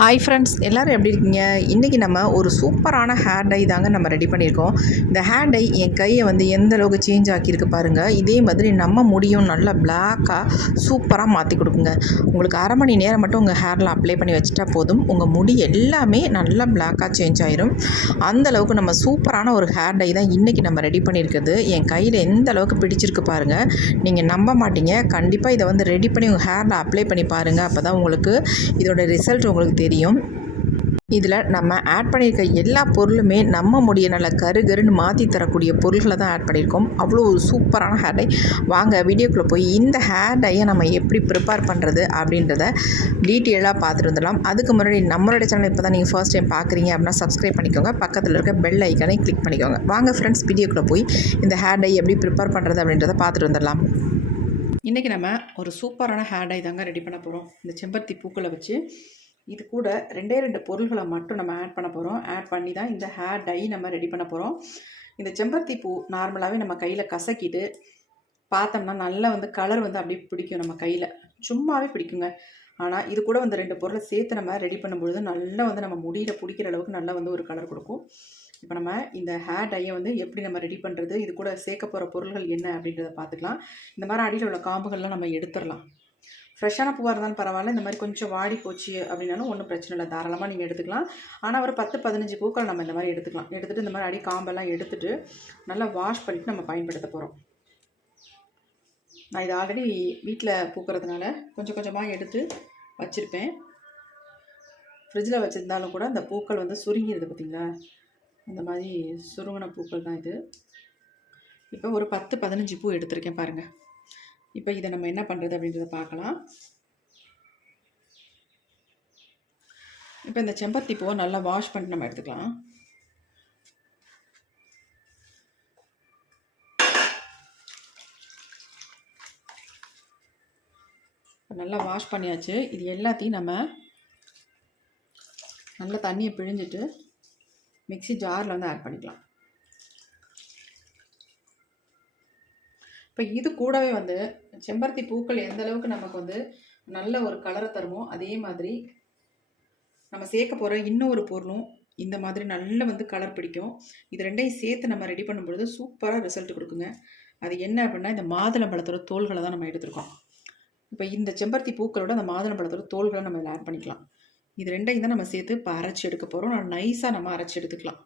Hi friends எல்லோரும் எப்படி இருக்கீங்க? இன்றைக்கி நம்ம ஒரு சூப்பரான ஹேர் டை தாங்க நம்ம ரெடி பண்ணியிருக்கோம். இந்த ஹேர் டை என் கையை வந்து எந்த அளவுக்கு சேஞ்ச் ஆக்கியிருக்கு பாருங்கள் இதே மாதிரி நம்ம முடியும் நல்லா பிளாக்காக சூப்பராக மாற்றி கொடுக்குங்க. உங்களுக்கு அரை மணி நேரம் மட்டும் உங்கள் ஹேரில் அப்ளை பண்ணி வச்சுட்டா போதும். உங்கள் முடி எல்லாமே நல்லா பிளாக்காக சேஞ்ச் ஆயிரும். அந்த அளவுக்கு நம்ம சூப்பரான ஒரு ஹேர் டை தான் இன்றைக்கி நம்ம ரெடி பண்ணியிருக்கிறது. என் கையில் எந்த அளவுக்கு பிடிச்சிருக்கு பாருங்கள் நீங்கள் நம்ப மாட்டீங்க. கண்டிப்பாக இதை வந்து ரெடி பண்ணி உங்கள் ஹேரில் அப்ளை பண்ணி பாருங்கள் அப்போ தான் உங்களுக்கு இதோட ரிசல்ட் உங்களுக்கு தெரியும். இதில் நம்ம ஆட் பண்ணியிருக்க எல்லா பொருளுமே நம்ம முடிய நல்ல கரு கருன்னு மாற்றி தரக்கூடிய பொருள்களை தான் ஆட் பண்ணியிருக்கோம் அவ்வளோ ஒரு சூப்பரான ஹேர் டை வாங்க வீடியோக்குள்ளே போய் இந்த ஹேர் டையை நம்ம எப்படி ப்ரிப்பேர் பண்ணுறது அப்படின்றத டீட்டெயிலாக பார்த்துட்டு வந்துடலாம். அதுக்கு முன்னாடி நம்மளோட சேனல் இப்போ தான் நீங்கள் ஃபர்ஸ்ட் டைம் பார்க்குறீங்க அப்படின்னா சப்ஸ்கிரைப் பண்ணிக்கோங்க. பக்கத்தில் இருக்க பெல் ஐக்கனை கிளிக் பண்ணிக்கோங்க. வாங்க ஃப்ரெண்ட்ஸ் வீடியோக்குள்ளே போய் இந்த ஹேர் டை எப்படி ப்ரிப்பேர் பண்ணுறது அப்படின்றத பார்த்துட்டு வந்துடலாம். இன்றைக்கி நம்ம ஒரு சூப்பரான ஹேர் டை தாங்க ரெடி பண்ண போகிறோம் இந்த செம்பருத்தி பூக்களை வச்சு இது கூட ரெண்டே ரெண்டு பொருள்களை மட்டும் நம்ம ஆட் பண்ண போகிறோம் ஆட் பண்ணி தான் இந்த ஹேர் டை நம்ம ரெடி பண்ண போகிறோம் இந்த செம்பருத்தி பூ நார்மலாகவே நம்ம கையில் கசக்கிட்டு பார்த்தோம்னா நல்லா வந்து கலர் வந்து அப்படியே பிடிக்கும் நம்ம கையில். சும்மாவே பிடிக்குங்க. ஆனால் இது கூட வந்து ரெண்டு பொருளை சேர்த்து நம்ம ரெடி பண்ணும்பொழுது நல்லா வந்து நம்ம முடியில் பிடிக்கிற அளவுக்கு நல்லா வந்து ஒரு கலர் கொடுக்கும். இப்போ நம்ம இந்த ஹேர் டையை வந்து எப்படி நம்ம ரெடி பண்ணுறது இது கூட சேர்க்க போகிற பொருள்கள் என்ன அப்படின்றத பார்த்துக்கலாம். இந்த மாதிரி அடியில் உள்ள காம்புகள்லாம் நம்ம எடுத்துடலாம். ஃப்ரெஷ்ஷான பூவாக இருந்தாலும் பரவாயில்ல. இந்த மாதிரி கொஞ்சம் வாடி போச்சு அப்படின்னாலும் ஒன்றும் பிரச்சனை இல்லை. தாராளமாக நீங்கள் எடுத்துக்கலாம். ஆனால் ஒரு பத்து பதினஞ்சு பூக்கள் நம்ம இந்த மாதிரி எடுத்துக்கலாம். எடுத்துகிட்டு இந்த மாதிரி அடி காம்பெல்லாம் எடுத்துகிட்டு நல்லா வாஷ் பண்ணிவிட்டு நம்ம பயன்படுத்த போகிறோம் நான் இது ஆல்ரெடி வீட்டில் பூக்கிறதுனால கொஞ்சம் கொஞ்சமாக எடுத்து வச்சுருப்பேன். ஃப்ரிட்ஜில் வச்சுருந்தாலும் கூட அந்த பூக்கள் வந்து சுருங்கிடுது பார்த்திங்களா அந்த மாதிரி சுருங்கின பூக்கள் தான் இது. இப்போ ஒரு பத்து பதினஞ்சு பூ எடுத்திருக்கேன் பாருங்கள் இப்போ இதை நம்ம என்ன பண்ணுறது அப்படின்றத பார்க்கலாம். இப்போ இந்த செம்பருத்தி பூவை நல்லா வாஷ் பண்ணிட்டு நம்ம எடுத்துக்கலாம். இப்போ நல்லா வாஷ் பண்ணியாச்சு. இது எல்லாத்தையும் நம்ம நல்லா தண்ணியை பிழிஞ்சிட்டு மிக்சி ஜாரில் வந்து ஆட் பண்ணிக்கலாம். இப்போ இது கூடவே வந்து செம்பருத்தி பூக்கள் எந்த அளவுக்கு நமக்கு வந்து நல்ல ஒரு கலரை தருமோ அதே மாதிரி நம்ம சேர்க்க போகிற இன்னொரு பொருளும் இந்த மாதிரி நல்ல வந்து கலர் பிடிக்கும். இது ரெண்டையும் சேர்த்து நம்ம ரெடி பண்ணும்பொழுது சூப்பராக ரிசல்ட் கொடுக்குங்க. அது என்ன அப்படின்னா இந்த மாதுளம்பழத்தோட தோள்களை தான் நம்ம எடுத்துருக்கோம். இப்போ இந்த செம்பருத்தி பூக்களோட அந்த மாதுளம்பழத்தோட தோள்களை நம்ம இதில் ஆட் பண்ணிக்கலாம். இது ரெண்டையும் தான் நம்ம சேர்த்து இப்போ அரைச்சி எடுக்க போகிறோம் நான் நைஸாக நம்ம அரைச்சி எடுத்துக்கலாம்.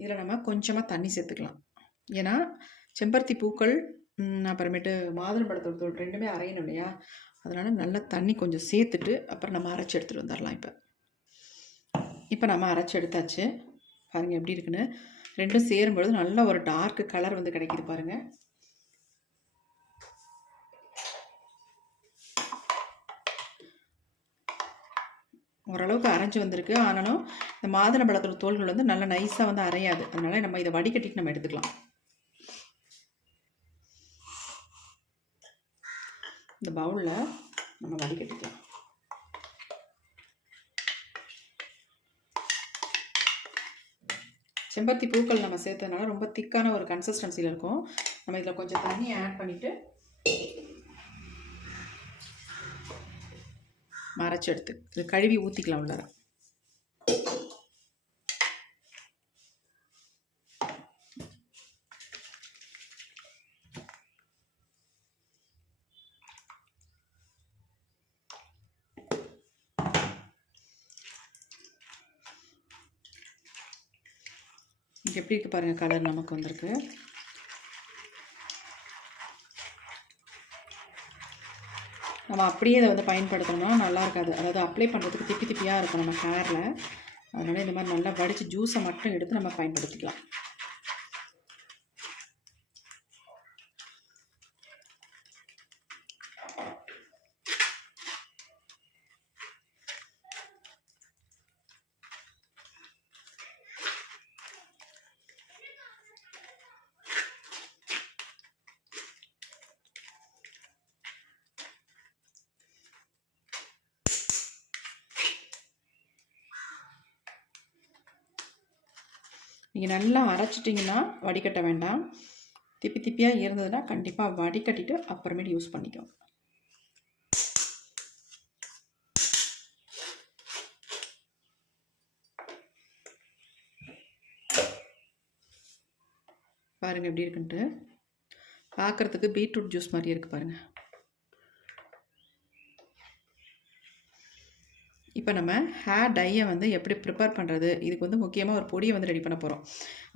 இதில் நம்ம கொஞ்சமாக தண்ணி சேர்த்துக்கலாம். ஏன்னா செம்பருத்தி பூக்கள் அப்புறமேட்டு மாதுளம்பழத்தோட தோல் ரெண்டுமே அரையணும் இல்லையா? அதனால் நல்லா தண்ணி கொஞ்சம் சேர்த்துட்டு அப்புறம் நம்ம அரைச்சி எடுத்துகிட்டு வந்துடலாம் இப்போ. இப்போ நம்ம அரைச்சி எடுத்தாச்சு. பாருங்கள் எப்படி இருக்குன்னு. ரெண்டும் சேரும்பொழுது நல்ல ஒரு டார்க் கலர் வந்து கிடைக்கிது பாருங்கள் ஓரளவுக்கு அரைஞ்சி வந்திருக்கு. ஆனாலும் இந்த மாதுளை பழத்தோட தோல்கள் வந்து நல்லா நைஸாக வந்து அரையாது. அதனால் நம்ம இதை வடிகட்டிட்டு நம்ம எடுத்துக்கலாம். இந்த பவுலில் நம்ம வடிகட்டிக்கலாம். செம்பருத்தி பூக்கள் நம்ம சேர்த்ததுனால ரொம்ப திக்கான ஒரு கன்சிஸ்டன்சியில் இருக்கும். நம்ம இதில் கொஞ்சம் தண்ணி ஆட் பண்ணிவிட்டு மறைச்சி எடுத்து இது கழுவி ஊற்றிக்கலாம் உள்ளார எப்படி இருக்குது பாருங்கள் கலர் நமக்கு வந்திருக்கு. நம்ம அப்படியே அதை வந்து பயன்படுத்தணும்னா நல்லா இருக்காது. அதாவது அப்ளை பண்ணுறதுக்கு திப்பி திப்பியாக இருக்கும் நம்ம ஹேரில் அதனால் இந்த மாதிரி நல்லா வடித்து ஜூஸை மட்டும் எடுத்து நம்ம பயன்படுத்திக்கலாம். நீங்கள் நல்லா அரைச்சிட்டிங்கன்னா வடிகட்ட வேண்டாம். திப்பி திப்பியாக இருந்ததுன்னா கண்டிப்பாக வடிகட்டிட்டு அப்புறமேட்டு யூஸ் பண்ணிக்கோங்க. பாருங்கள் எப்படி இருக்குன்ட்டு. பார்க்குறதுக்கு பீட்ரூட் ஜூஸ் மாதிரி இருக்குது பாருங்கள் இப்போ நம்ம ஹேர் டையை வந்து எப்படி ப்ரிப்பேர் பண்ணுறது இதுக்கு வந்து முக்கியமாக ஒரு பொடியை வந்து ரெடி பண்ண போகிறோம்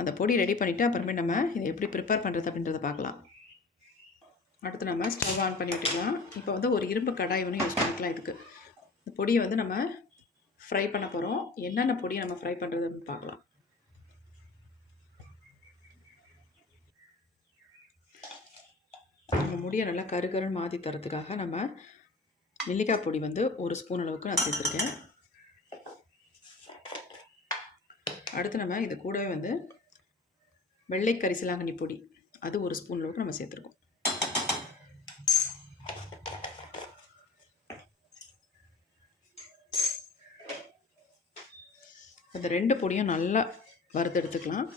அந்த பொடி ரெடி பண்ணிவிட்டு அப்புறமே நம்ம இதை எப்படி ப்ரிப்பேர் பண்ணுறது அப்படின்றத பார்க்கலாம். அடுத்து நம்ம ஸ்டவ் ஆன் பண்ணி விட்டுக்கலாம் இப்போ வந்து ஒரு இரும்பு கடாய் ஒன்று யூஸ் பண்ணிக்கலாம் இதுக்கு. இந்த பொடியை வந்து நம்ம ஃப்ரை பண்ண போகிறோம் என்னென்ன பொடியை நம்ம ஃப்ரை பண்ணுறது பார்க்கலாம். நம்ம முடியை நல்லா கருகருன்னு மாற்றி தரத்துக்காக நம்ம நெல்லிக்காய் பொடி வந்து ஒரு ஸ்பூன் அளவுக்கு நான் சேர்த்துருக்கேன். அடுத்து நம்ம இது கூடவே வந்து வெள்ளை கரிசலாங்கண்ணி பொடி அது ஒரு ஸ்பூன் அளவுக்கு நம்ம சேர்த்துருக்கோம். இந்த ரெண்டு பொடியும் நல்லா வறுத்தெடுத்துக்கலாம்.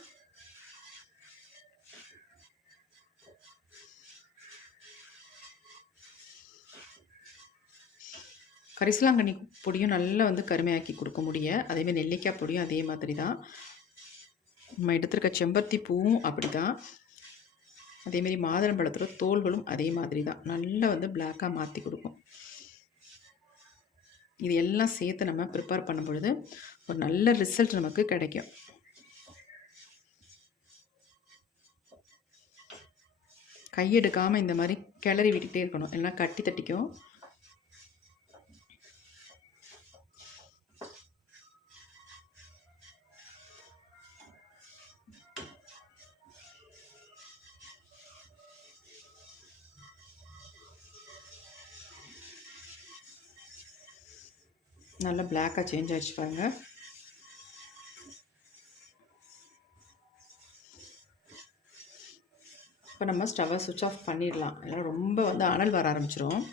கரிசலாங்கண்ணி பொடியும் நல்லா வந்து கருமையாக்கி கொடுக்க முடிய அதேமாதிரி நெல்லிக்காய் பொடியும் அதே மாதிரி தான் நம்ம எடுத்திருக்க செம்பருத்தி பூவும் அப்படி தான் அதேமாரி மாதுளம்பழத்தோட தோள்களும் அதே மாதிரி தான் நல்லா வந்து பிளாக்காக மாற்றி கொடுக்கும். இது எல்லாம் சேர்த்து நம்ம ப்ரிப்பேர் பண்ணும் பொழுது ஒரு நல்ல ரிசல்ட் நமக்கு கிடைக்கும். கையெடுக்காமல் இந்த மாதிரி கிளறி விட்டுகிட்டே இருக்கணும். எல்லாம் கட்டி தட்டிக்கும். நல்லா பிளாக்காக சேஞ்ச் ஆகிடுச்சு பாருங்கள் இப்போ நம்ம ஸ்டவ்வை சுவிட்ச் ஆஃப் பண்ணிடலாம். ஏன்னா ரொம்ப வந்து அனல் வர ஆரம்பிச்சிரும்.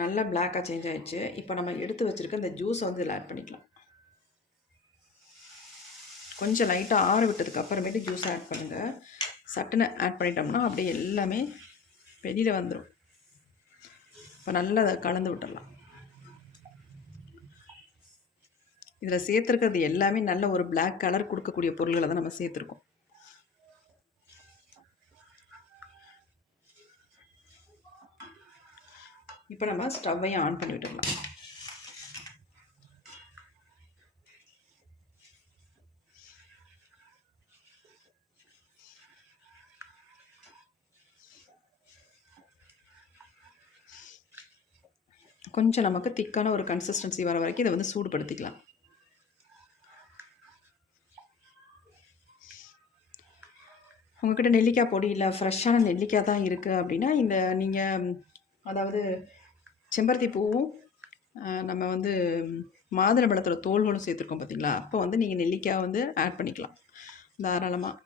நல்லா பிளாக்காக சேஞ்ச் ஆகிடுச்சு இப்போ நம்ம எடுத்து வச்சுருக்க இந்த ஜூஸை வந்து இதில் ஆட் பண்ணிக்கலாம். கொஞ்சம் லைட்டாக ஆற விட்டதுக்கு அப்புறமேட்டு ஜூஸ் ஆட் பண்ணுங்கள் சட்டுன்னு ஆட் பண்ணிட்டோம்னா அப்படியே எல்லாமே வெளியில் வந்துடும் இப்போ நல்லா அதை கலந்து விட்டுடலாம் இதில் சேர்த்துருக்கிறது எல்லாமே நல்ல ஒரு பிளாக் கலர் கொடுக்கக்கூடிய பொருள்களை தான் நம்ம சேர்த்துருக்கோம். இப்போ நம்ம ஸ்டவ்வையும் ஆன் பண்ணி விட்டுடலாம் கொஞ்சம் நமக்கு திக்கான ஒரு கன்சிஸ்டன்சி வர வரைக்கும் இதை வந்து சூடுபடுத்திக்கலாம். உங்ககிட்ட நெல்லிக்காய் பொடி இல்லை ஃப்ரெஷ்ஷான நெல்லிக்காய் தான் இருக்குது அப்படின்னா இந்த நீங்கள் அதாவது செம்பருத்தி பூவும் நம்ம வந்து மாதுளம்பழத்தோட தோல்களும் சேர்த்துருக்கோம் பார்த்தீங்களா அப்போ வந்து நீங்கள் நெல்லிக்காய் வந்து ஆட் பண்ணிக்கலாம். தாராளமாக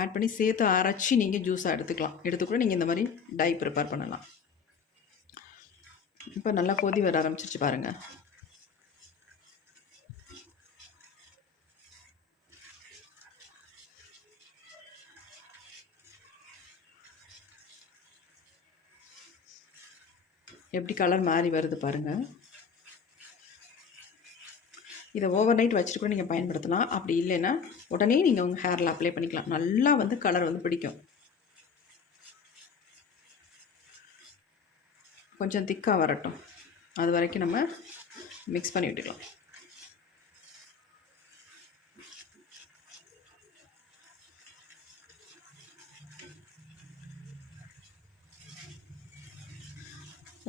ஆட் பண்ணி சேர்த்து அரைச்சி நீங்கள் ஜூஸாக எடுத்துக்கலாம். எடுத்துக்கூட நீங்கள் இந்த மாதிரி டை ப்ரிப்பேர் பண்ணலாம். இப்போ நல்லா கொதி வர ஆரம்பிச்சிருச்சு பாருங்கள் எப்படி கலர் மாறி வருது பாருங்கள் இதை ஓவர் நைட் வச்சுட்டு கூட நீங்கள் பயன்படுத்தலாம். அப்படி இல்லைன்னா உடனே நீங்கள் உங்கள் ஹேரில் அப்ளை பண்ணிக்கலாம். நல்லா வந்து கலர் வந்து பிடிக்கும். கொஞ்சம் திக்காக வரட்டும். அது வரைக்கும் நம்ம மிக்ஸ் பண்ணி விட்டுக்கலாம்.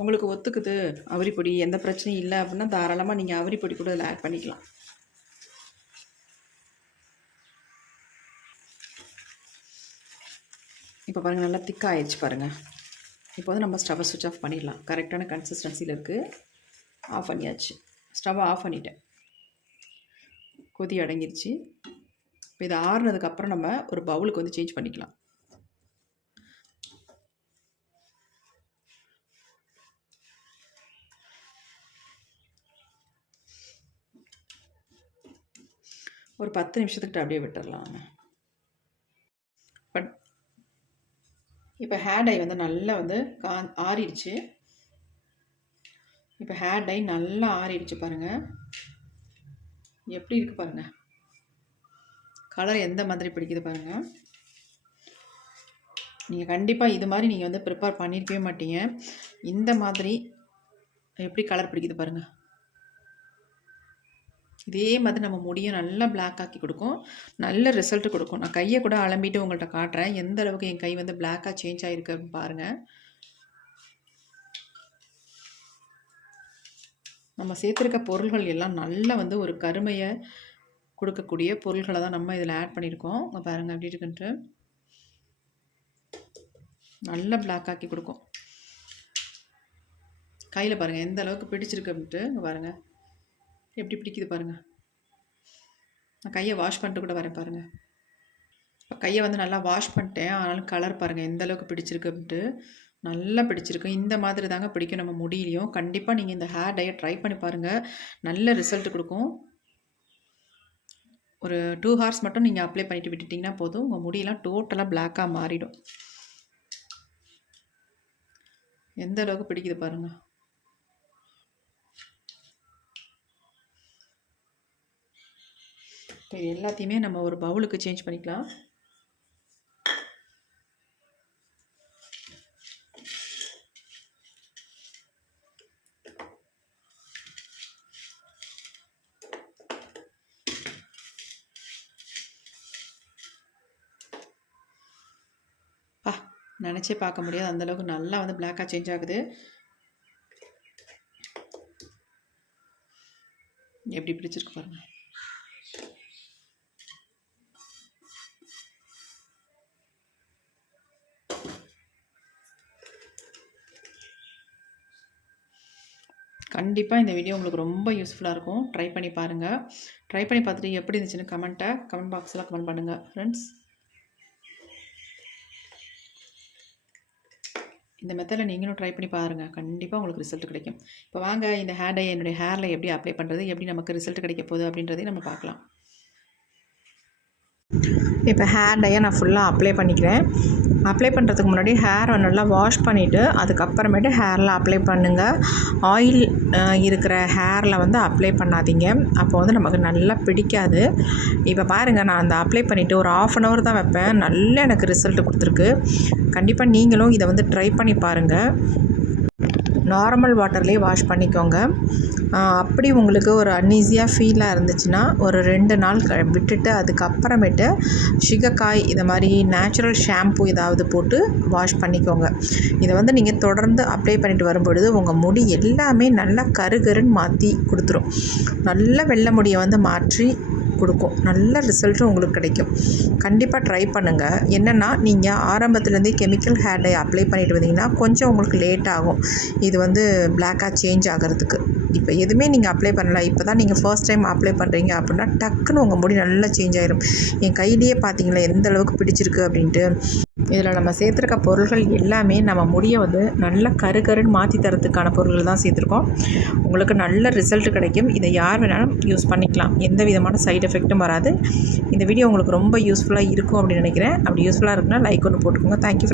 உங்களுக்கு ஒத்துக்குது அவரிப்பொடி எந்த பிரச்சனையும் இல்லை அப்படின்னா தாராளமாக நீங்கள் அவரிப்பொடி கூட அதில் ஆட் பண்ணிக்கலாம். இப்போ பாருங்கள் நல்லா திக்காக ஆயிடுச்சு பாருங்கள் இப்போ வந்து நம்ம ஸ்டவ்வை சுவிட்ச் ஆஃப் பண்ணிடலாம். கரெக்டான கன்சிஸ்டன்சியில் இருக்குது ஆஃப் பண்ணியாச்சு. ஸ்டவ்வை ஆஃப் பண்ணிட்டேன். கொதி அடங்கிருச்சு. இப்போ இது ஆறுனதுக்கப்புறம் நம்ம ஒரு பவுலுக்கு வந்து சேஞ்ச் பண்ணிக்கலாம். ஒரு பத்து நிமிஷத்துக்கிட்ட அப்படியே விட்டுடலாம் பட் இப்போ ஹேர் டை வந்து நல்லா வந்து கா ஆறிடுச்சு. இப்போ ஹேர் டை நல்லா ஆறிடுச்சு பாருங்கள் எப்படி இருக்குது பாருங்கள் கலர் எந்த மாதிரி பிடிக்குது பாருங்கள் நீங்கள் கண்டிப்பாக இது மாதிரி நீங்கள் வந்து ப்ரிப்பேர் பண்ணியிருக்கவே மாட்டீங்க. இந்த மாதிரி எப்படி கலர் பிடிக்குது பாருங்கள் இதே மாதிரி நம்ம முடியை நல்லா பிளாக் ஆக்கி கொடுக்கும். நல்ல ரிசல்ட் கொடுக்கும். நான் கையை கூட அலம்பிட்டு உங்கள்கிட்ட காட்டுறேன். எந்த அளவுக்கு என் கை வந்து பிளாக்காக சேஞ்ச் ஆகிருக்கு பாருங்கள் நம்ம சேர்த்துருக்க பொருள்கள் எல்லாம் நல்லா வந்து ஒரு கருமையை கொடுக்கக்கூடிய பொருள்களை தான் நம்ம இதில் ஆட் பண்ணியிருக்கோம். இங்கே பாருங்கள் எப்படி இருக்குன்ட்டு. நல்லா பிளாக் ஆக்கி கொடுக்கும். கையில் பாருங்கள் எந்த அளவுக்கு பிடிச்சிருக்கு அப்படின்ட்டு இங்கே பாருங்கள் எப்படி பிடிக்குது பாருங்கள் நான் கையை வாஷ் பண்ணிட்டு கூட வரேன் பாருங்கள் இப்போ கையை வந்து நல்லா வாஷ் பண்ணிட்டேன். ஆனாலும் கலர் பாருங்கள் எந்த அளவுக்கு பிடிச்சிருக்கு அப்படின்ட்டு நல்லா பிடிச்சிருக்கு. இந்த மாதிரி தாங்க பிடிக்கும் நம்ம முடியிலையும். கண்டிப்பாக நீங்கள் இந்த ஹேர் டையை ட்ரை பண்ணி பாருங்கள் நல்ல ரிசல்ட் கொடுக்கும். ஒரு டூ ஹார்ஸ் மட்டும் நீங்கள் அப்ளை பண்ணிட்டு விட்டுட்டிங்கன்னா போதும். உங்கள் முடியெல்லாம் டோட்டலாக பிளாக்காக மாறிடும். எந்த அளவுக்கு பிடிக்குது பாருங்கள் இப்போ எல்லாத்தையுமே நம்ம ஒரு பவுலுக்கு சேஞ்ச் பண்ணிக்கலாம். நினச்சே பார்க்க முடியாது. அந்தளவுக்கு நல்லா வந்து பிளாக்காக சேஞ்ச் ஆகுது. எப்படி பிடிச்சிருக்கு பாருங்கள் கண்டிப்பாக இந்த வீடியோ உங்களுக்கு ரொம்ப யூஸ்ஃபுல்லாக இருக்கும். ட்ரை பண்ணி பாருங்கள் ட்ரை பண்ணி பார்த்துட்டு எப்படி இருந்துச்சுன்னு கமெண்ட்டை கமெண்ட் பாக்ஸில் கமெண்ட் பண்ணுங்கள் ஃப்ரெண்ட்ஸ் இந்த மெத்தடில் நீங்களும் ட்ரை பண்ணி பாருங்கள் கண்டிப்பாக உங்களுக்கு ரிசல்ட் கிடைக்கும். இப்போ வாங்க இந்த ஹேர் டை என்னுடைய ஹேரில் எப்படி அப்ளை பண்ணுறது எப்படி நமக்கு ரிசல்ட் கிடைக்க போகுது அப்படின்றதையும் நம்ம பார்க்கலாம். இப்போ ஹேர் டையை நான் ஃபுல்லாக அப்ளை பண்ணிக்கிறேன். அப்ளை பண்ணுறதுக்கு முன்னாடி ஹேரை நல்லா வாஷ் பண்ணிவிட்டு அதுக்கப்புறமேட்டு ஹேரில் அப்ளை பண்ணுங்கள் ஆயில் இருக்கிற ஹேரில் வந்து அப்ளை பண்ணாதீங்க. அப்போ வந்து நமக்கு நல்லா பிடிக்காது. இப்போ பாருங்கள் நான் அந்த அப்ளை பண்ணிவிட்டு ஒரு ஆஃப் அன் ஹவர் தான் வைப்பேன். நல்ல எனக்கு ரிசல்ட் கொடுத்துருக்கு. கண்டிப்பாக நீங்களும் இதை வந்து ட்ரை பண்ணி பாருங்கள் நார்மல் வாட்டர்லேயே வாஷ் பண்ணிக்கோங்க. அப்படி உங்களுக்கு ஒரு அன்ஈஸியாக ஃபீலாக இருந்துச்சுன்னா ஒரு ரெண்டு நாள் க விட்டுட்டு அதுக்கப்புறமேட்டு சிகக்காய் இதை மாதிரி நேச்சுரல் ஷாம்பு ஏதாவது போட்டு வாஷ் பண்ணிக்கோங்க. இதை வந்து நீங்கள் தொடர்ந்து அப்ளை பண்ணிட்டு வரும்பொழுது உங்கள் முடி எல்லாமே நல்லா கருகருன்னு மாற்றி கொடுத்துரும். நல்ல வெள்ளை முடியை வந்து மாற்றி கொடுக்கும். நல்ல ரிசல்ட்டும் உங்களுக்கு கிடைக்கும். கண்டிப்பாக ட்ரை பண்ணுங்கள் என்னென்னா நீங்கள் ஆரம்பத்துலேருந்தே கெமிக்கல் ஹேர் டை அப்ளை பண்ணிட்டு வந்தீங்கன்னா கொஞ்சம் உங்களுக்கு லேட் ஆகும். இது வந்து பிளாக்காக சேஞ்ச் ஆகிறதுக்கு. இப்போ எதுவுமே நீங்கள் அப்ளை பண்ணல. இப்போ தான் நீங்கள் ஃபர்ஸ்ட் டைம் அப்ளை பண்ணுறீங்க அப்படின்னா டக்குன்னு உங்கள் முடி நல்லா சேஞ்ச் ஆயிரும். என் கையிலேயே பார்த்தீங்களா எந்த அளவுக்கு பிடிச்சிருக்கு அப்படின்ட்டு. இதில் நம்ம சேர்த்துருக்க பொருள்கள் எல்லாமே நம்ம முடியை வந்து நல்ல கருகருன்னு மாற்றி தரத்துக்கான பொருள்கள் தான் சேர்த்துருக்கோம். உங்களுக்கு நல்ல ரிசல்ட் கிடைக்கும். இதை யார் வேணாலும் யூஸ் பண்ணிக்கலாம். எந்த விதமான சைடு எஃபெக்ட்டும் வராது. இந்த வீடியோ உங்களுக்கு ரொம்ப யூஸ்ஃபுல்லாக இருக்கும் அப்படின்னு நினைக்கிறேன். அப்படி யூஸ்ஃபுல்லாக இருக்குன்னா லைக் ஒன்று போட்டுக்கோங்க. தேங்க்யூ